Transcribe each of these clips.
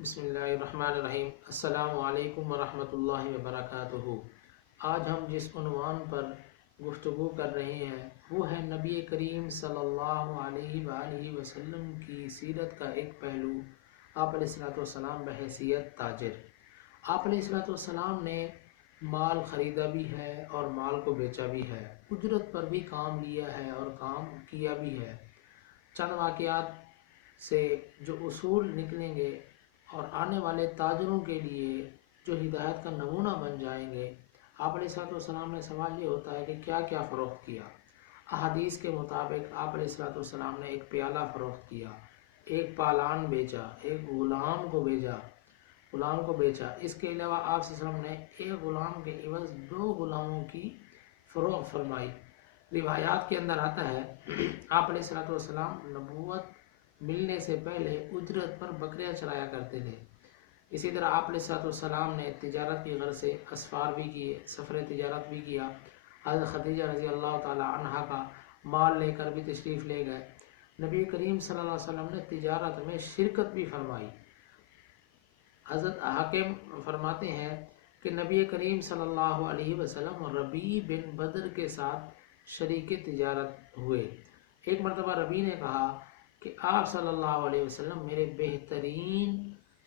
بسم اللہ الرحمن الرحیم۔ السلام علیکم ورحمۃ اللہ وبرکاتہ۔ آج ہم جس عنوان پر گفتگو کر رہے ہیں وہ ہے نبی کریم صلی اللہ علیہ وآلہ وسلم کی سیرت کا ایک پہلو، آپ علیہ الصلوۃ والسلام بحیثیت تاجر۔ آپ علیہ الصلوۃ والسلام نے مال خریدا بھی ہے اور مال کو بیچا بھی ہے، اجرت پر بھی کام لیا ہے اور کام کیا بھی ہے۔ چند واقعات سے جو اصول نکلیں گے اور آنے والے تاجروں کے لیے جو ہدایت کا نمونہ بن جائیں گے۔ آپ علیہ الصلوۃ والسلام نے سوال یہ ہوتا ہے کہ کیا کیا فروخت کیا۔ احادیث کے مطابق آپ علیہ الصلوۃ والسلام نے ایک پیالہ فروخت کیا، ایک پالان بیچا، ایک غلام کو بیچا۔ اس کے علاوہ آپ صلی اللہ علیہ وسلم نے ایک غلام کے عوض 2 غلاموں کی فروخت فرمائی۔ روایات کے اندر آتا ہے آپ علیہ الصلوۃ والسلام نبوت ملنے سے پہلے اجرت پر بکریاں چرایا کرتے تھے۔ اسی طرح آپ علیہ الصلوۃ والسلام نے تجارت کی غرض سے اسفار بھی کیے، سفر تجارت بھی کیا۔ حضرت خدیجہ رضی اللہ تعالی عنہا کا مال لے کر بھی تشریف لے گئے۔ نبی کریم صلی اللہ علیہ وسلم نے تجارت میں شرکت بھی فرمائی۔ حضرت حاکم فرماتے ہیں کہ نبی کریم صلی اللہ علیہ وسلم ربیع بن بدر کے ساتھ شریک تجارت ہوئے۔ ایک مرتبہ ربیع نے کہا کہ آپ صلی اللہ علیہ وسلم میرے بہترین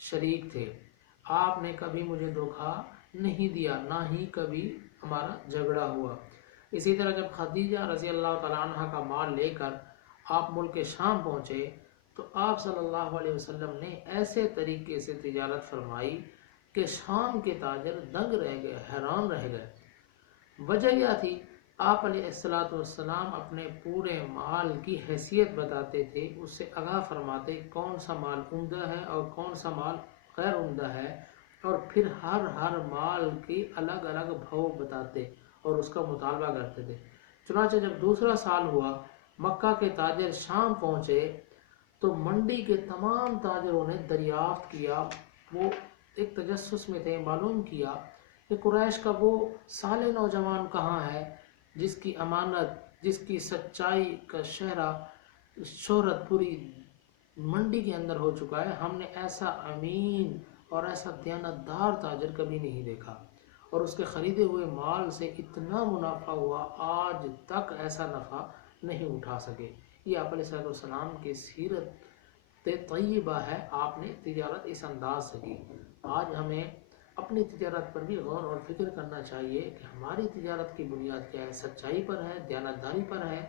شریک تھے، آپ نے کبھی مجھے دھوکہ نہیں دیا، نہ ہی کبھی ہمارا جھگڑا ہوا۔ اسی طرح جب خدیجہ رضی اللہ تعالیٰ عنہ کا مال لے کر آپ ملک شام پہنچے تو آپ صلی اللہ علیہ وسلم نے ایسے طریقے سے تجارت فرمائی کہ شام کے تاجر دنگ رہ گئے، حیران رہ گئے۔ وجہ یہ تھی آپ علیہ الصلوۃ والسلام اپنے پورے مال کی حیثیت بتاتے تھے، اس سے آگاہ فرماتے کون سا مال عمدہ ہے اور کون سا مال غیر عمدہ ہے، اور پھر ہر مال کی الگ الگ بھاؤ بتاتے اور اس کا مطالبہ کرتے تھے۔ چنانچہ جب دوسرا سال ہوا، مکہ کے تاجر شام پہنچے تو منڈی کے تمام تاجروں نے دریافت کیا، وہ ایک تجسس میں تھے، معلوم کیا کہ قریش کا وہ صالح نوجوان کہاں ہے جس کی امانت، جس کی سچائی کا شہرت پوری منڈی کے اندر ہو چکا ہے۔ ہم نے ایسا امین اور ایسا دیانتدار تاجر کبھی نہیں دیکھا، اور اس کے خریدے ہوئے مال سے اتنا منافع ہوا، آج تک ایسا نفع نہیں اٹھا سکے۔ یہ آپ علیہ السلام کی سیرت طیبہ ہے، آپ نے تجارت اس انداز سے کی۔ آج ہمیں اپنی تجارت پر بھی غور اور فکر کرنا چاہیے کہ ہماری تجارت کی بنیاد کیا ہے، سچائی پر ہے، دیانتداری پر ہے،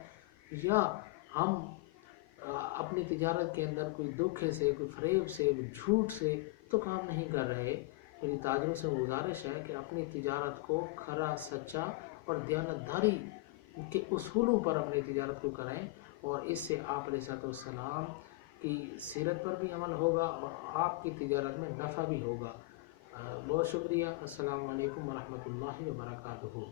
یا ہم اپنی تجارت کے اندر کوئی دھوکے سے، کوئی فریب سے، کوئی جھوٹ سے تو کام نہیں کر رہے۔ میری تاجروں سے گزارش ہے کہ اپنی تجارت کو کھرا، سچا اور دیانتداری کے اصولوں پر اپنی تجارت کو کریں، اور اس سے آپ علیہ السلام کی سیرت پر بھی عمل ہوگا اور آپ کی تجارت میں نفع بھی ہوگا۔ بہت شکریہ۔ السلام علیکم ورحمۃ اللہ وبرکاتہ۔